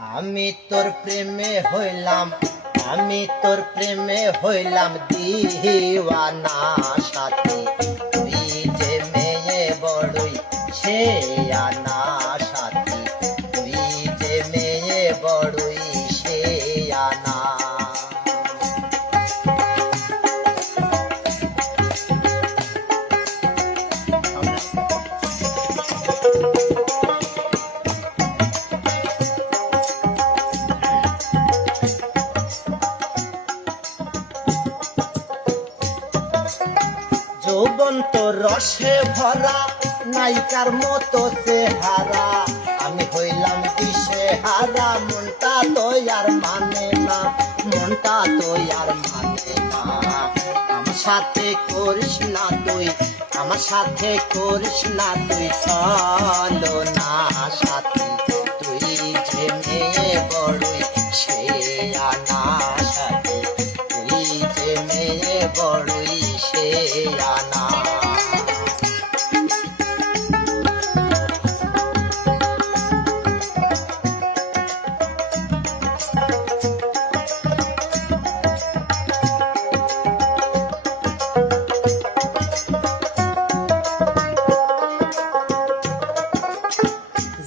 আমি তোর প্রেমে হইলাম, আমি তোর প্রেমে হইলাম দিওয়ানা সাথী, তুই যে মেয়ে বড়ই সে আনা সাথী, তুই যে মেয়ে বড়ই সে আনা। যৌবন তো রসে ভরা, নায়িকার মতো চেহারা, আমি হইলাম দিশে হারা, মনটা তো আর মানে না, মনটা তো আর মানে না। আমার সাথে করিস না তুই, আমার সাথে করিস না তুই চলো না সাথী, তুই যে মেয়ে বড়ই সে আনা সাথী, তুই যে মেয়ে বড়ই সে আনা।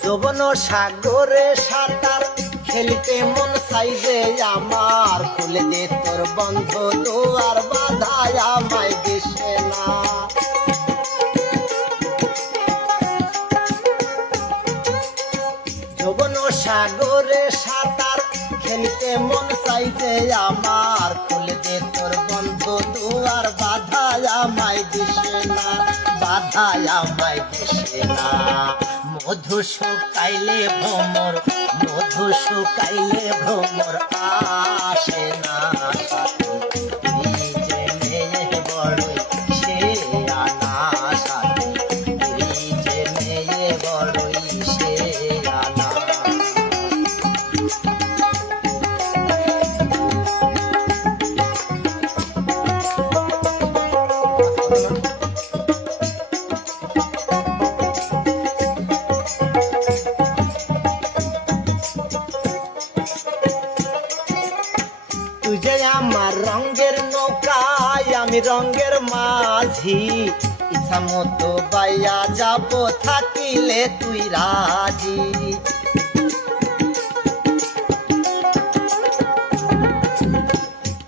যৌবন সাগরে সাঁতার খেলিতে মন চাইবে আমার, খুলে দে তোর বন্ধ দুয়ার, বাধায় আমায় দিশে না। যৌবন সাগরে সাঁতার খেলিতে মন চাইছে আমার, খুলে দে তোর বন্ধ দুয়ার, বাধায় আমায় দিশে না, বাধায় আমায় দিশে না। মধু শুকাইলে ভ্রমর, মধু শুকাইলে ভ্রমর আসে না সাথী, তুই যে মেয়ে বড়ই সে আনা সাথী, তুই যে মেয়ে বড়ই সে আনা। তুই যে আমার রঙের নৌকায়, আমি রঙের মাঝি, ইচ্ছা মতো বাইয়া যাব থাকিলে তুই রাজি।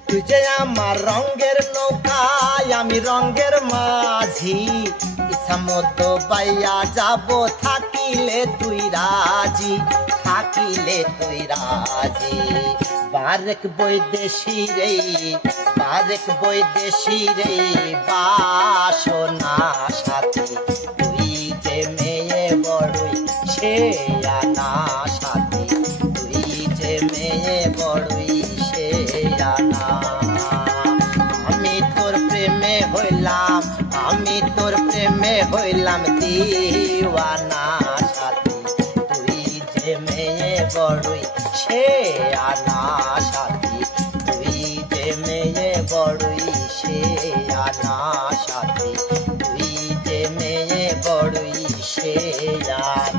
তুই যে আমার রঙের নৌকায়, আমি রঙের মাঝি, ইচ্ছা মতো বাইয়া যাব থাকিলে তুই রাজি, থাকিলে তুই রাজি। বারেক বৈদেশি রে, বারেক বৈদেশি রে বাসনা সাথী, তুই যে মেয়ে বড়ই সে আনা সাথী, তুই যে মেয়ে বড়ই সে আনা। আমি তোর প্রেমে হইলাম, আমি তোর প্রেমে হইলাম দিওয়ানা সাথী, তুই যে মেয়ে বড়ই সে আনা সাথী, তুই যে মেয়ে বড়ই সে আনা সাথী, তুই যে মেয়ে বড়ই সে আনা।